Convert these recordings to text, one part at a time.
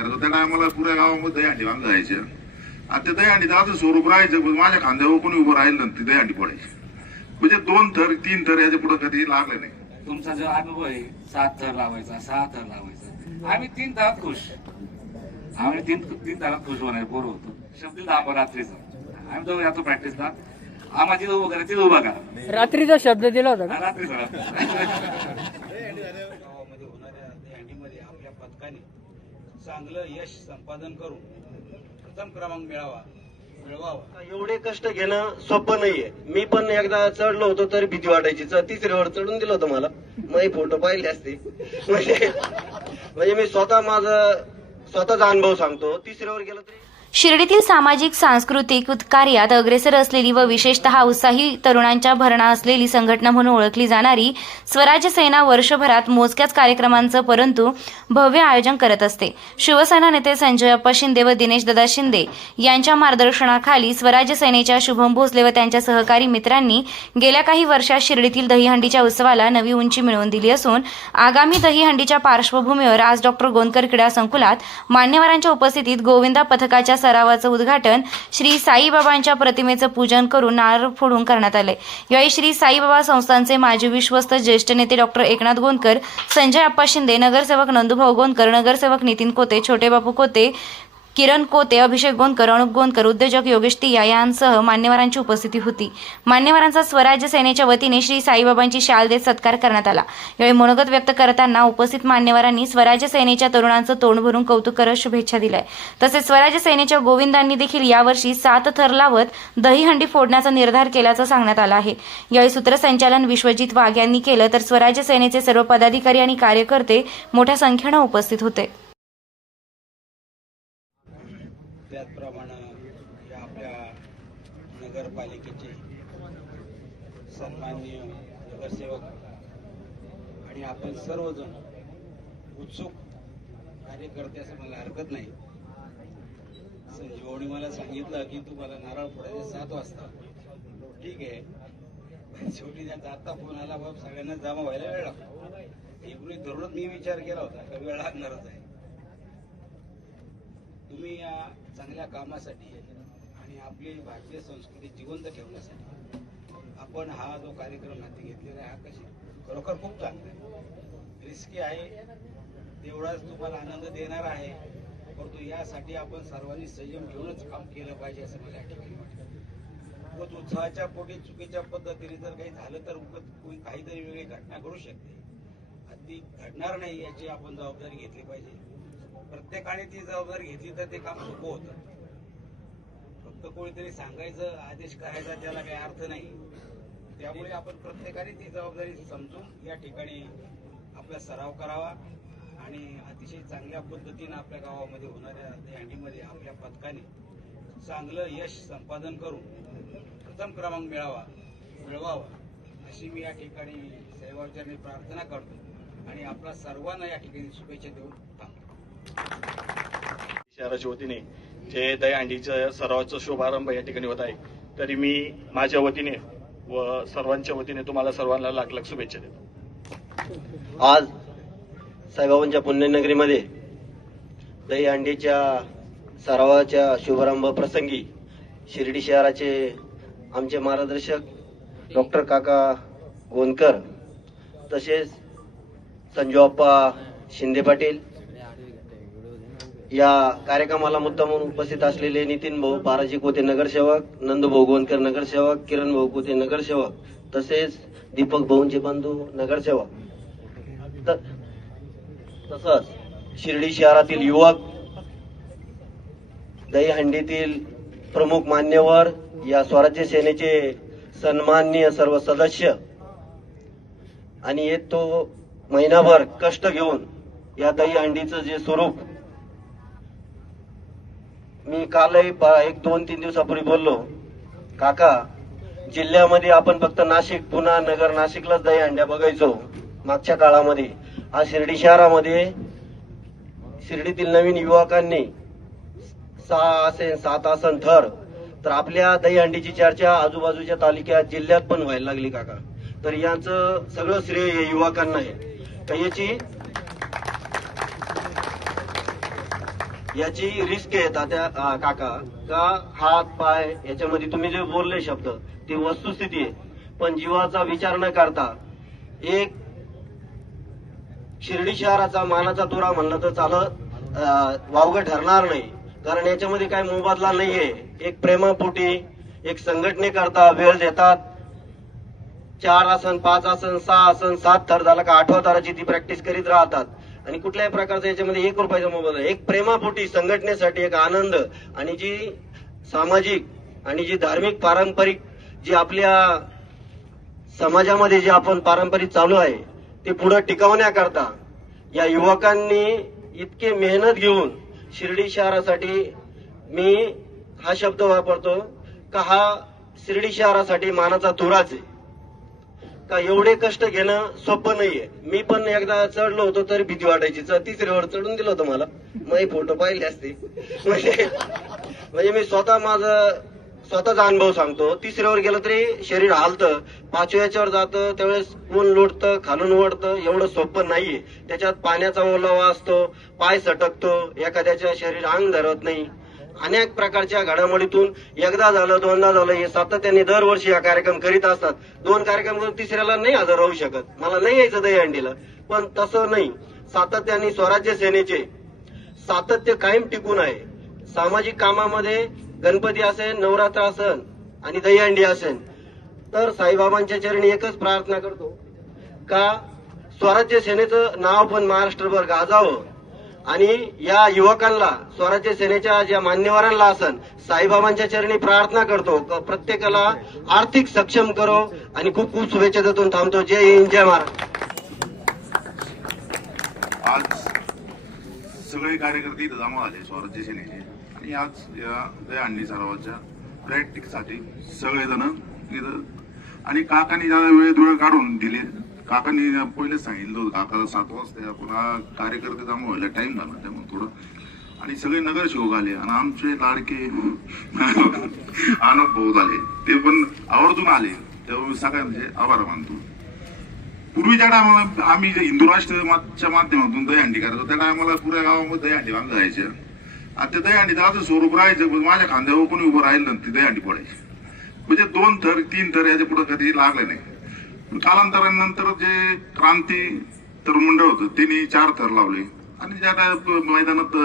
त्या टायमाला पुऱ्या गावामध्ये दहीहंडी बांधलं जायचं. आता ते दहीहंडीचं असं स्वरूप राहायचं, पण माझ्या खांद्यावर कोणी उभं राहिलं ना ती दहीहंडी पडायची. म्हणजे 2 थर 3 थर याच्या पुढे कधी लागले नाही. तुमचा जो अनुभव आहे 7 थर लावायचा 6 थर लावायचा, आम्ही 3 थरात खुश. आम्ही तीन थरात खुश होणारे पोरं होतो. शब्द दाखवा रात्रीचा, आम्ही जाऊ यातो प्रॅक्टिसला. आम्हाला तिथं उभं करा, तिथं उभा करा. रात्रीचा शब्द दिला होता का? रात्रीचा गावामध्ये होणाऱ्या दहीहंडीमध्ये आपल्या पथकाने चांगलं यश संपादन करून प्रथम क्रमांक मिळवावा. एवढे कष्ट घेणं सोपं नाहीये. मी पण एकदा चढलो होतो तरी भीती वाटायची. तिसऱ्यावर चढून दिलं होतं मला. माझे फोटो पाहिले असते. म्हणजे मी स्वतःचा अनुभव सांगतो. तिसऱ्यावर गेलो तरी शिर्डीतील सामाजिक सांस्कृतिक कार्यात अग्रेसर असलेली व विशेषतः उत्साही तरुणांच्या भरणा असलेली संघटना म्हणून ओळखली जाणारी स्वराज्य सेना वर्षभरात मोजक्याच कार्यक्रमांचं परंतु भव्य आयोजन करत असते. शिवसेना नेते संजय अप्पा शिंदे व दिनेश दादा शिंदे यांच्या मार्गदर्शनाखाली स्वराज्य सेनेच्या शुभम भोसले व त्यांच्या सहकारी मित्रांनी गेल्या काही वर्षात शिर्डीतील दहीहंडीच्या उत्सवाला नवी उंची मिळवून दिली असून आगामी दहीहंडीच्या पार्श्वभूमीवर आज डॉक्टर गोंदकर क्रीडा संकुलात मान्यवरांच्या उपस्थितीत गोविंदा पथकाच्या सरावाचं उद्घाटन श्री साईबाबांच्या प्रतिमेचं पूजन करून नारळ फोडून करण्यात आले. यावेळी श्री साईबाबा संस्थांचे माजी विश्वस्त ज्येष्ठ नेते डॉक्टर एकनाथ गोंदकर, संजय अप्पा शिंदे, नगरसेवक नंदूभाऊ गोंदकर, नगरसेवक नितीन कोते, छोटे बापू कोते, किरण कोते, अभिषेक गोंदकर, अनुप गोंदकर, उद्योजक योगेश तिया यांसह मान्यवरांची उपस्थिती होती. मान्यवरांचा स्वराज्य सेनेच्या वतीने श्री साईबाबांची शाल देत सत्कार करण्यात आला. यावेळी मनोगत व्यक्त करताना उपस्थित मान्यवरांनी स्वराज्य सेनेच्या तरुणांचं तोंड भरून कौतुक करत शुभेच्छा दिल्या. तसेच स्वराज्य सेनेच्या गोविंदांनी देखील यावर्षी 7 थर लावत दहीहंडी फोडण्याचा निर्धार केल्याचं सांगण्यात आलं आहे. यावेळी सूत्रसंचालन विश्वजित वाघ यांनी केलं तर स्वराज्य सेनेचे सर्व पदाधिकारी आणि कार्यकर्ते मोठ्या संख्येनं उपस्थित होते. त्याचप्रमाणे या आपल्या नगरपालिकेचे सन्माननीय नगरसेवक आणि आपण सर्वजण उत्सुक कार्यकर्ते असं मला हरकत नाही. संजीवनी मला सांगितलं की तू मला नारळ फोडायचे 7 वाजता. ठीक आहे, पण शेवटी त्यांचा आत्ता फोन आला, बाबा सगळ्यांना जमा व्हायला वेळ लागतो. एकूण धरूनच मी विचार केला होता का वेळ लागणारच आहे. तुम्ही या चांगल्या कामासाठी आणि आपली भारतीय संस्कृती जिवंत ठेवण्यासाठी आपण हा जो कार्यक्रम हाती घेतलेला आहे हा कशी खरोखर खूप चांगला आहे. रिस्की आहे, तेवढाच तुम्हाला आनंद देणार आहे, परंतु यासाठी आपण सर्वांनी संयम घेऊनच काम केलं पाहिजे असं मला या ठिकाणी वाटतं. उगाच उत्साहाच्या पोटी चुकीच्या पद्धतीने जर काही झालं तर काहीतरी वेगळी घटना घडू शकते. ती घडणार नाही याची आपण जबाबदारी घेतली पाहिजे. प्रत्येकाने ती जबाबदारी घेतली तर ते काम सोपं होतं. फक्त कोणीतरी सांगायचं आदेश करायचा त्याला काही अर्थ नाही. त्यामुळे आपण प्रत्येकाने ती जबाबदारी समजून या ठिकाणी आपला सराव करावा आणि अतिशय चांगल्या पद्धतीनं आपल्या गावामध्ये होणाऱ्या दहीहंडीमध्ये आपल्या पथकाने चांगलं यश संपादन करून प्रथम क्रमांक मिळवावा अशी मी या ठिकाणी सेवाचरणी प्रार्थना करतो आणि आपल्या सर्वांना या ठिकाणी शुभेच्छा देऊन थांबतो. शहराच्या वतीने जे दहीहंडीच्या सरावाचा शुभारंभ या ठिकाणी होत आहे, तरी मी माझ्या वतीने व सर्वांच्या वतीने तुम्हाला सर्वांना लाख लाख शुभेच्छा देतो. आज साईबाबांच्या पुण्यनगरीमध्ये दहीहंडीच्या सरावाच्या शुभारंभ प्रसंगी शिर्डी शहराचे आमचे मार्गदर्शक डॉक्टर काका गोंदकर, तसेच संजूअप्पा शिंदे पाटील, या कार्यक्रमाला मुद्दाम म्हणून उपस्थित असलेले नितीन भाऊ बाराजी कोते नगरसेवक, नंदूभाऊ गोंदकर नगरसेवक, किरण भाऊ कोते नगरसेवक, तसेच दीपक भाऊंचे बंधू नगरसेवक, तसंच शिर्डी शहरातील युवक, दहीहंडीतील प्रमुख मान्यवर, या स्वराज्य सेनेचे सन्माननीय सर्व सदस्य आणि तो महिनाभर कष्ट घेऊन या दहीहंडीचं जे स्वरूप मी कालही 1-2-3 दिवसापूर्वी बोललो, काका जिल्ह्यामध्ये आपण फक्त नाशिक, पुणा, नगर, नाशिकलाच दहीहंड्या बघायचो मागच्या काळामध्ये. आज शिर्डी शहरामध्ये शिर्डीतील नवीन युवकांनी 7 आसन थर, तर आपल्या दहीहंडीची चर्चा आजूबाजूच्या तालुक्यात, जिल्ह्यात पण व्हायला लागली काका. तर याचं सगळं श्रेय हे युवकांना आहे. तर याची याची रिस्क आहे तात्या काका का हात पाय याच्यामध्ये तुम्ही जे बोलले शब्द ती वस्तुस्थिती आहे, पण जीवाचा विचार न करता एक शिर्डी शहराचा मानाचा तुरा म्हणलं तर चालत वावगं ठरणार नाही, कारण याच्यामध्ये काय मोबदला नाहीये. एक प्रेमापोटी एक संघटनेकरता वेळ देतात. 4 आसन 5 आसन 6 आसन 7 थर झाला का 8व्या थराची ती प्रॅक्टिस करीत राहतात आणि कुठल्याही प्रकारचा याच्यामध्ये 1 रुपयाचा मोबदला. एक प्रेमापोटी संघटनेसाठी एक आनंद आणि जी सामाजिक आणि जी धार्मिक पारंपरिक जी आपल्या समाजामध्ये जे आपण पारंपरिक चालू आहे ते पुढे टिकवण्याकरता या युवकांनी इतके मेहनत घेऊन शिर्डी शहरासाठी मी हा शब्द वापरतो का हा शिर्डी शहरासाठी मानाचा तुराच आहे. का एवढे कष्ट घेणं सोपं नाहीये. मी पण एकदा चढलो होतो तरी भीती वाटायची. 3रीवर चढून दिलं होतं मला, माझे फोटो पाहिले असते. म्हणजे मी स्वतःचा अनुभव सांगतो. 3रीवर गेलं तरी शरीर हालतं, 5व्याच्यावर जातं त्यावेळेस ऊन लोटतं खालून वडतं, एवढं सोपं नाहीये. त्याच्यात पाण्याचा ओलावा असतो, पाय सटकतो, एखाद्याच्या शरीर अंग धरत नाही. अनेक प्रकारच्या घडामोडीतून एकदा झालं 2दा झालं हे सातत्याने दरवर्षी हा कार्यक्रम करीत असतात. 2 कार्यक्रम करून 3ऱ्याला नाही हजर राहू शकत. मला नाही यायचं दहीहंडीला, पण तसं नाही. सातत्याने स्वराज्य सेनेचे सातत्य कायम टिकून आहे. सामाजिक कामामध्ये गणपती असेल, नवरात्र असेल आणि दहीहंडी असेल तर साईबाबांच्या चरणी एकच प्रार्थना करतो का स्वराज्य सेनेचं नाव पण महाराष्ट्रभर गाजावं आणि या युवकांना स्वराज्य सेनेच्या ज्या मान्यवरांना असन साईबाबांच्या चरणी प्रार्थना करतो प्रत्येकाला आर्थिक सक्षम करो आणि खूप खूप शुभेच्छा देतो. थांबतो. जय हिंद जय महाराष्ट्र. आज सगळे कार्यकर्ते इथं जमा झाले स्वराज्य सेनेचे आणि आज या दहीहंडी सरावाच्या प्रॅक्टिससाठी सगळेजण इथं आणि काकांनी ज्यादा वेळ काढून दिले. काकांनी पहिलेच सांगितलं होतं काकाला 7 वाजता पुन्हा कार्यकर्ते जमा व्हायला टाइम झाला त्यामुळे थोडं आणि सगळे नगरसेवक आले आणि आमचे लाडके आनंद भाऊ झाले ते पण आवर्जून आले, तेव्हा सगळ्यांचे आभार मानतो. पूर्वीच्या टायमाला आम्ही जे हिंदू राष्ट्रच्या माध्यमातून दहीहंडी करायचो त्या टायमाला पुऱ्या गावामध्ये दहीहंडी बांधलं जायचं आणि ते दहीहंडीचं असं स्वरूप राहायचं पण माझ्या खांद्यावर कोणी उभं राहिलं ती दहीहंडी पडायची. म्हणजे 2 थर 3 थर याच्या पुढे कधी लागले नाही. कालांतरानंतर जे क्रांती तरुण मंडळ होतं त्यांनी 4 थर लावले आणि ज्या मैदानात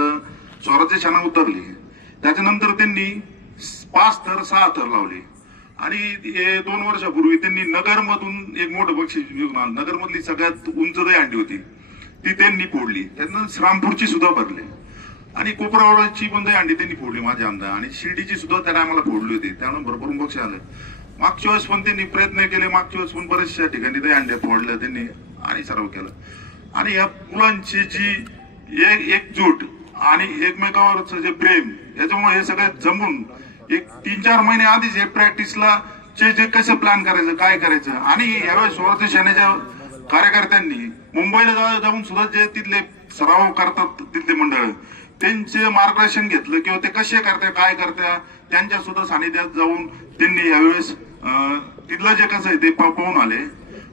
स्वराज्य सेना उतरली त्याच्यानंतर त्यांनी 5 थर 6 थर लावले आणि 2 वर्षापूर्वी त्यांनी नगरमधून एक मोठं बक्षीस घेऊन आलं. नगरमधली सगळ्यात उंच दहीहंडी होती ती त्यांनी फोडली. त्यातनं श्रामपूरची सुद्धा भरली आणि कोपरावाड्याची पण दहीहंडी त्यांनी फोडली माझ्या अंदा आणि शिर्डीची सुद्धा त्या टायमाला फोडली होती. त्यामुळे भरपूर बक्षीस आलं. मागच्या वेळेस पण त्यांनी प्रयत्न केले, मागच्या वेळेस पण बरेचशा ठिकाणी दहीहंड्या फोडल्या त्यांनी आणि सराव केला. आणि या मुलांची जी एकजूट आणि एकमेकावरच जे प्रेम याच्यामुळे हे सगळं जमून एक 3-4 महिने आधीच हे प्रॅक्टिसला जे कसं प्लॅन करायचं काय करायचं आणि यावेळेस स्वराज्य सेनेच्या कार्यकर्त्यांनी मुंबईला जाऊन सुद्धा जे तिथले सराव करतात तिथले मंडळ त्यांचे मार्गदर्शन घेतलं किंवा ते कसे करतात काय करतात त्यांच्या सुद्धा सानिध्यात जाऊन त्यांनी यावेळेस तिथलं जे कसं आहे ते पाहून आले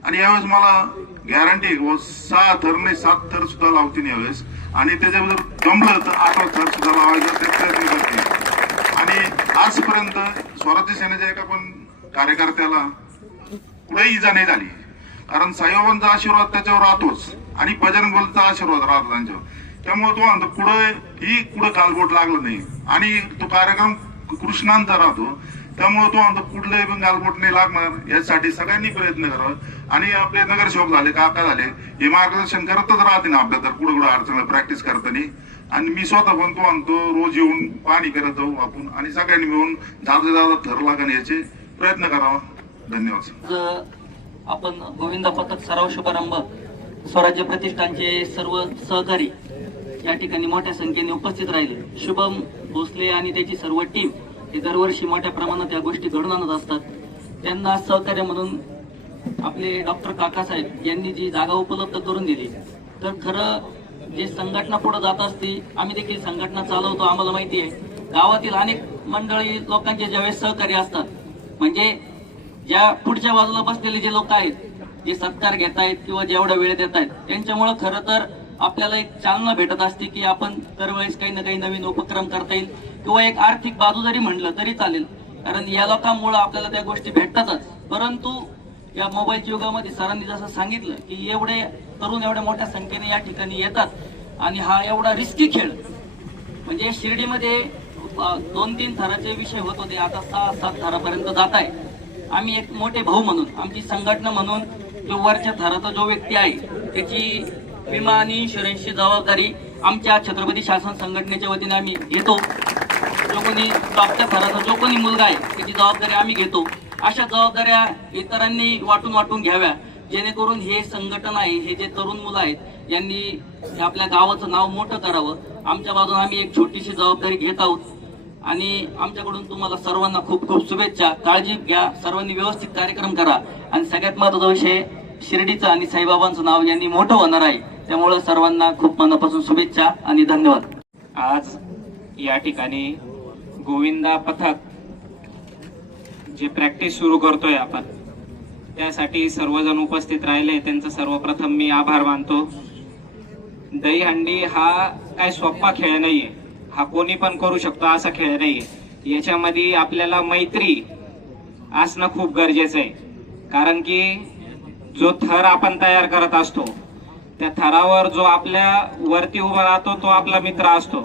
आणि यावेळेस मला गॅरंटी 6 थर नाही 7 थर सुद्धा लावतील यावेळेस आणि त्याच्याबद्दल जमलं तर 8 थर सुद्धा लावायचं ते प्रयत्न करतील. आणि आजपर्यंत स्वराज्य सेनेच्या एका पण कार्यकर्त्याला कुठेही इजा नाही झाली कारण साईबाबांचा आशीर्वाद त्याच्यावर राहतोच आणि बजरंग दलचा आशीर्वाद राहतो त्यांच्यावर. त्यामुळे तो म्हणतो पुढे गालबोट लागलं नाही आणि तो कार्यक्रम कृष्णांचा राहतो त्यामुळे तो म्हणतो कुठलंही पण गालबोट नाही लागणार यासाठी सगळ्यांनी प्रयत्न करावा. आणि आपले नगरसेवक झाले काका झाले हे मार्गदर्शन करतच राहते ना आपल्या तर पुढे अडचण प्रॅक्टिस करताना आणि मी स्वतः पण तो म्हणतो रोज येऊन पाणी करत जाऊ आपण आणि सगळ्यांनी मिळून जादा थर लागण याचे प्रयत्न करावा. धन्यवाद. आपण गोविंद पथक सराव शुभारंभ स्वराज्य प्रतिष्ठानचे सर्व सहकारी या ठिकाणी मोठ्या संख्येने उपस्थित राहिले. शुभम भोसले आणि त्याची सर्व टीम हे दरवर्षी मोठ्या प्रमाणात या गोष्टी घडून आणत असतात. त्यांना सहकार्य म्हणून आपले डॉक्टर काकासाहेब यांनी जी जागा उपलब्ध करून दिली तर खरं जे संघटना पुढे जात असते आम्ही देखील संघटना चालवतो आम्हाला माहिती आहे. गावातील अनेक मंडळी लोकांचे ज्यावेळेस सहकार्य असतात म्हणजे ज्या पुढच्या बाजूला बसलेले जे लोक आहेत जे सत्कार घेत आहेत किंवा जेवढा वेळ देत आहेत त्यांच्यामुळे खरं तर आपल्याला एक चालना भेटत असते की आपण दरवेळेस काही ना काही नवीन उपक्रम करता येईल किंवा एक आर्थिक बाजू जरी म्हणलं तरी चालेल, कारण या लोकांमुळे आपल्याला त्या गोष्टी भेटतातच. परंतु या मोबाईलच्या युगामध्ये सरांनी जसं सांगितलं की एवढे तरुण एवढ्या मोठ्या संख्येने या ठिकाणी येतात आणि हा एवढा रिस्की खेळ, म्हणजे शिर्डीमध्ये 2-3 थराचे विषय होत होते, आता 6-7 थरापर्यंत जात आहे. आम्ही एक मोठे भाऊ म्हणून, आमची संघटना म्हणून जो वरच्या थराचा जो व्यक्ती आहे त्याची विमा आणि इन्शुरन्सची जबाबदारी आमच्या छत्रपती शासन संघटनेच्या वतीने आम्ही घेतो. जो कोणी टॉपच्या थराचा जो कोणी मुलगा आहे त्याची जबाबदारी आम्ही घेतो. अशा जबाबदाऱ्या इतरांनी वाटून घ्याव्या, जेणेकरून हे संघटन आहे, हे जे तरुण मुलं आहेत यांनी आपल्या गावाचं नाव मोठं करावं. आमच्या बाजूने आम्ही एक छोटीशी जबाबदारी घेत आहोत आणि आमच्याकडून तुम्हाला सर्वांना खूप खूप शुभेच्छा. काळजी घ्या, सर्वांनी व्यवस्थित कार्यक्रम करा आणि सगळ्यात महत्त्वाचा विषय शिर्डीचं आणि साईबाबांचं नाव यांनी मोठं होणार आहे. त्यामुळे सर्वांना खूप मनापासून शुभेच्छा आणि धन्यवाद. आज या ठिकाणी गोविंदा पथक जे प्रॅक्टिस सुरू करतोय आपण, त्यासाठी सर्वजण उपस्थित राहिले, त्यांचं सर्वप्रथम मी आभार मानतो. दहीहंडी हा काय सोपा खेळ नाहीये, हा कोणी पण करू शकतो असा खेळ नाहीये. याच्यामध्ये आपल्याला मैत्री असणं खूप गरजेचं आहे, कारण की जो थर आपण तयार करत असतो त्या थरावर जो आपल्या वरती उभा राहतो तो आपला मित्र असतो.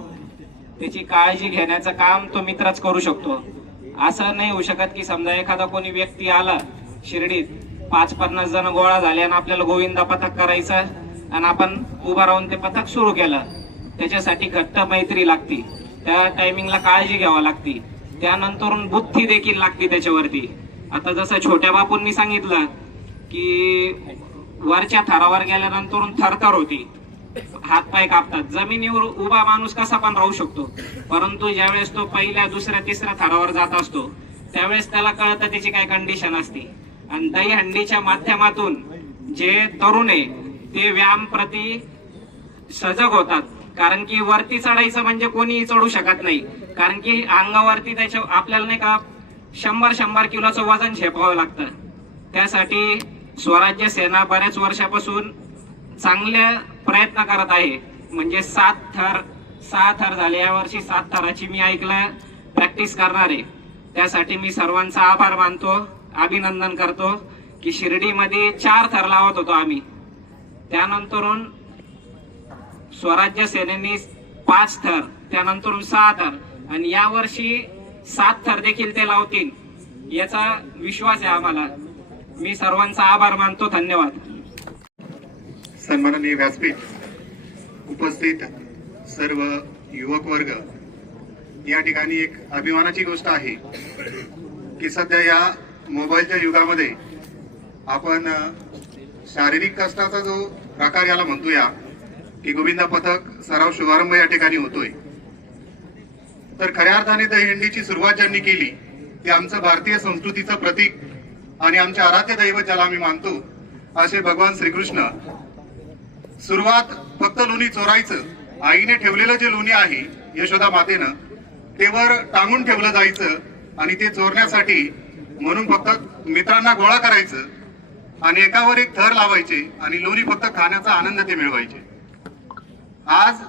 त्याची काळजी घेण्याचं काम तो मित्रच करू शकतो. असं नाही होऊ शकत की समजा एखादा कोणी व्यक्ती आला शिर्डीत, 5-50 जण गोळा झाले आणि आपल्याला गोविंदा पथक करायचं आणि आपण उभा राहून ते पथक सुरू केलं. त्याच्यासाठी घट्ट मैत्री लागती, त्या टायमिंगला काळजी घ्यावी लागती, त्यानंतरून बुद्धी देखील लागते त्याच्यावरती. आता जसं छोट्या बापूंनी सांगितलं की वरच्या थरावर गेल्यानंतर थरथर होती, हातपाय कापतात. जमिनीवर उभा माणूस कसा पण राहू शकतो, परंतु ज्यावेळेस तो पहिल्या, दुसऱ्या, तिसऱ्या थरावर जात असतो त्यावेळेस त्याला कळतं त्याची काय कंडिशन असते. आणि दहीहंडीच्या माध्यमातून जे तरुण आहे ते व्यायाम प्रति सजग होतात, कारण की वरती चढायचं म्हणजे कोणीही चढू शकत नाही, कारण की अंगावरती त्याच्या आपल्याला नाही का 100 किलोचं वजन झेपावं लागतं. त्यासाठी स्वराज्य सेना बऱ्याच वर्षापासून चांगले प्रयत्न करत आहे. म्हणजे 6 थर झाले, यावर्षी 7 थराची मी ऐकलं प्रॅक्टिस करणार आहे. त्यासाठी मी सर्वांचा आभार मानतो, अभिनंदन करतो की शिर्डीमध्ये 4 थर लावत होतो आम्ही, त्यानंतरून स्वराज्य सेनेनी 5 थर, त्यानंतर 6 थर आणि यावर्षी 7 थर देखील ते लावतील याचा विश्वास आहे आम्हाला. मी सर्वांचा आभार मानतो. धन्यवाद. सन्माननीय व्यासपीठ, उपस्थित सर्व युवक वर्ग, या ठिकाणी एक अभिमानाची गोष्ट आहे की सध्या या मोबाईलच्या युगामध्ये आपण शारीरिक कष्टाचा जो प्रकार याला म्हणतोया की गोविंदा पथक सराव शुभारंभ या ठिकाणी होतोय. तर खऱ्या अर्थाने दहीहंडीची सुरुवात ज्यांनी केली ते आमचं भारतीय संस्कृतीचं प्रतीक आणि आमचे आराध्य दैवत ज्याला आम्ही मानतो असे भगवान श्रीकृष्ण. सुरुवात फक्त लोणी चोरायचं, आईने ठेवलेलं जे लोणी आहे यशोदा मातेनं ते वर टांगून ठेवलं जायचं आणि ते चोरण्यासाठी म्हणून फक्त मित्रांना गोळा करायचं आणि एकावर एक थर लावायचे आणि लोणी फक्त खाण्याचा आनंद ते मिळवायचे. आज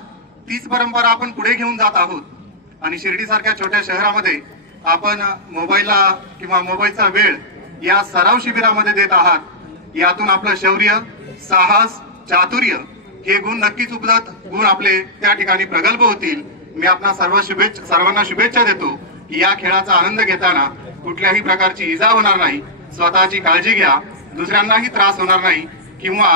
तीच परंपरा आपण पुढे घेऊन जात आहोत आणि शिर्डीसारख्या छोट्या शहरामध्ये आपण मोबाईलला किंवा मोबाईलचा वेळ या सराव शिबिरामध्ये देत आहात. यातून आपलं शौर्य, साहस, चातुर्य हे गुण नक्कीच उपजत गुण आपले त्या ठिकाणी प्रगल्भ होतील. मी आपणा सर्वांना शुभेच्छा देतो की या खेळाचा आनंद घेताना कुठल्याही प्रकारची इजा होणार नाही, स्वतःची काळजी घ्या, दुसऱ्यांनाही त्रास होणार नाही किंवा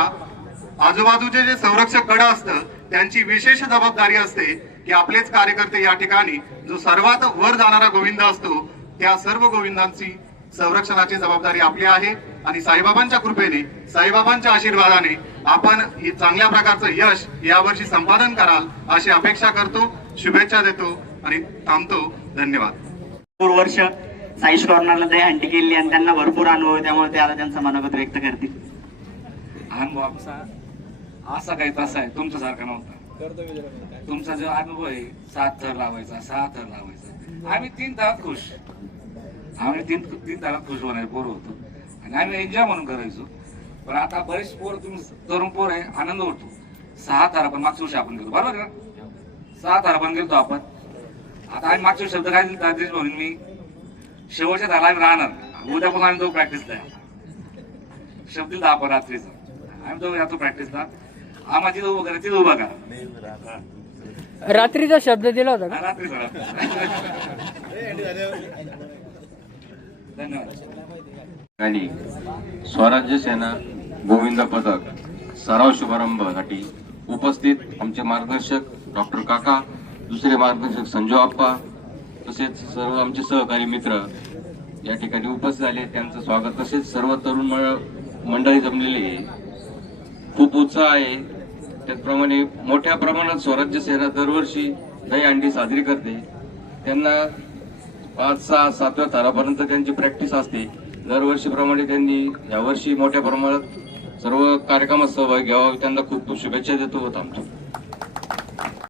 आजूबाजूचे जे संरक्षक कड असतं त्यांची विशेष जबाबदारी असते की आपलेच कार्यकर्ते या ठिकाणी जो सर्वात वर जाणारा गोविंद असतो त्या सर्व गोविंदांची संरक्षणाची जबाबदारी आपली आहे. आणि साईबाबांच्या कृपेने, साईबाबांच्या आशीर्वादाने आपण चांगल्या प्रकारचं यश यावर्षी संपादन कराल अशी अपेक्षा करतो. शुभेच्छा देतो आणि थांबतो. धन्यवाद. भरपूर वर्ष साई स्टॉर्नरला दहीहंडी केली आणि त्यांना भरपूर अनुभव आहे, त्यामुळे ते आता त्यांचं मनोगत व्यक्त करतील. अनुभव आमचा असा काही तसा आहे, तुमच्यासारखा नव्हता. तुमचा जो अनुभव आहे 7 थर लावायचा, 6 थर लावायचा, आम्ही 3 थरात खुश, आम्ही तीन थरात खुश होणारे पोरं होतो आणि आम्ही एन्जॉय म्हणून करायचो. पण आता बरेच पोर, तरुण पोर आहे, आनंद होतो. 6 तार आपण मागच्या वर्षी आपण गेलो, बरोबर ना? 6 तार आपण गेलो आपण. आता आम्ही मागच्या शब्द काय दिले राजेश म्हणून मी शेवटच्या तारला आम्ही राहणार. उद्यापासून आम्ही जाऊ प्रॅक्टिसला. शब्द दिला आपण रात्रीचा, आम्ही जाऊ यातो प्रॅक्टिसला. आम्हाला तिथं उभं करा, तिथं उभा करा. रात्रीचा शब्द दिला होता का? रात्रीचा. धन्यवाद. आणि स्वराज्य सेना गोविंद पथक सराव शुभारंभासाठी उपस्थित आमचे मार्गदर्शक डॉक्टर काका, दुसरे मार्गदर्शक संजू आप्पा, तसेच सर्व आमचे सहकारी मित्र या ठिकाणी उपस्थित झाले. त्यांचं स्वागत. तसेच सर्व तरुण मंडळी जमलेली आहे. खूप उत्साह आहे. त्याचप्रमाणे मोठ्या प्रमाणात स्वराज्य सेना दरवर्षी दहीहंडी साजरी करते. त्यांना 5, 6, 7व्या थरापर्यंत त्यांची प्रॅक्टिस असते. दरवर्षीप्रमाणे त्यांनी यावर्षी मोठ्या प्रमाणात सर्व कार्यक्रमात सहभाग घ्यावा. त्यांना खूप खूप शुभेच्छा देतो. आमच्या